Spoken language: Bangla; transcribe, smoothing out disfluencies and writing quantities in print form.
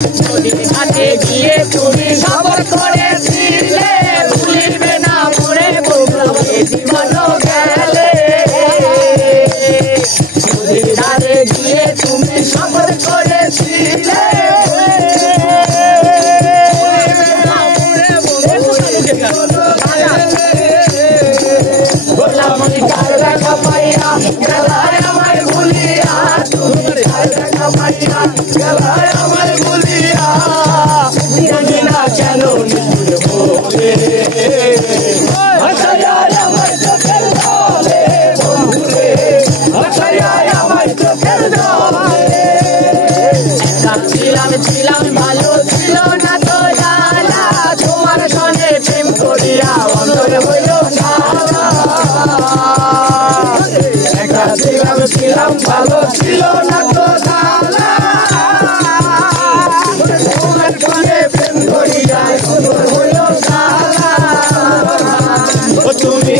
নদীর ঘাটে গিয়ে তুমি সফর করেছিলে, ভুলিবে না মনে বউকে জীবন গেলে। নদীর ঘাটে গিয়ে তুমি সফর করেছিলে, ছিলাম ভালো ছিল না তো জানা, তোমার সঙ্গে প্রেম করিয়া অন্তর হইল সারা। ছিলাম ভালো ছিল না তো জানা, তোমার সঙ্গে প্রেম করিয়া অন্তর হইল সারা। তুমি